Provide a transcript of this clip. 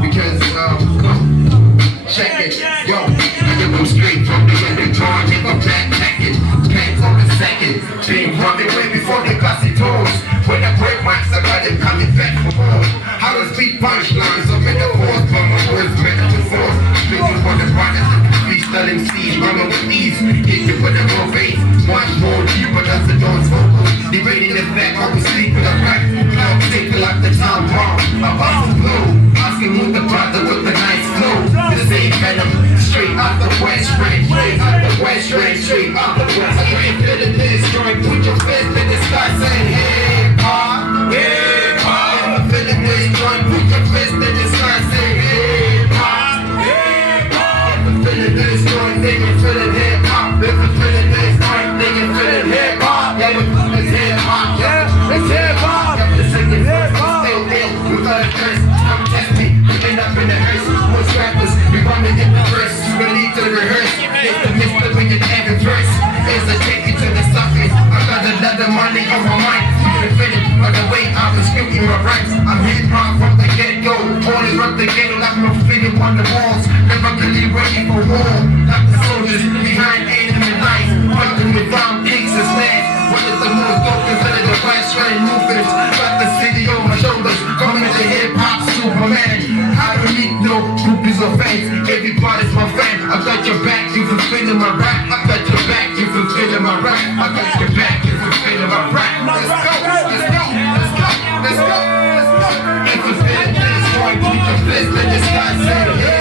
because check it, yo, I get them straight from the inventory, make a backpacking, pants on the second, chain running way before they got the toes. When I break mics, I got it coming back for more. How to speak punchlines, I'm in the force, but my words meant to force. Speaking for the brothers, freestyling seeds, running with ease, hit you with the raw bass, much more deeper, that's the door's vocal. They ready to back, I was sleeping, I'm right, I'm taking like the town bomb, I'm about to blow, asking who the brother with the nice flow. The same Venom, straight out the west, straight out the west, straight out the west. I ain't feeling this, joint, put your fist in the sky, saying hey, pa, hey, pa. I'm feeling this, joint, put your fist in the sky, saying hey, pa, hey, pa. I'm feeling this, joint, nigga feeling hip hop. If I'm feeling this, joint, nigga feeling hip hop. Yeah, it's hip hop, yeah, it's hip hop. The singing, still ill, we got a curse, come test me, we end up in the hearse. Most rappers, we running in the verse, we need to rehearse. It's the mister when you every verse. Is a ticket to the suckers. I got another money on my mind. Feeling fitted by the way I was speaking my rights. I'm hip hop from the get-go. Always rep the ghetto like my feet on the walls. Never really ready for war. Like the soldiers behind enemy lines. Fighting with round kicks and slams. What is the most dope instead of the west train movements? Got the city on my shoulders. Coming to hip hop Superman. I don't need no groupies or fans. Everybody's my fan. I got your back, you can feel in my rap. I got your back, you can feel in my rap. I got your back, you can feel in my rap. Let's go, let's go, let's go, let's go, let's go. If you feel this, boy, put your fist in the sky, say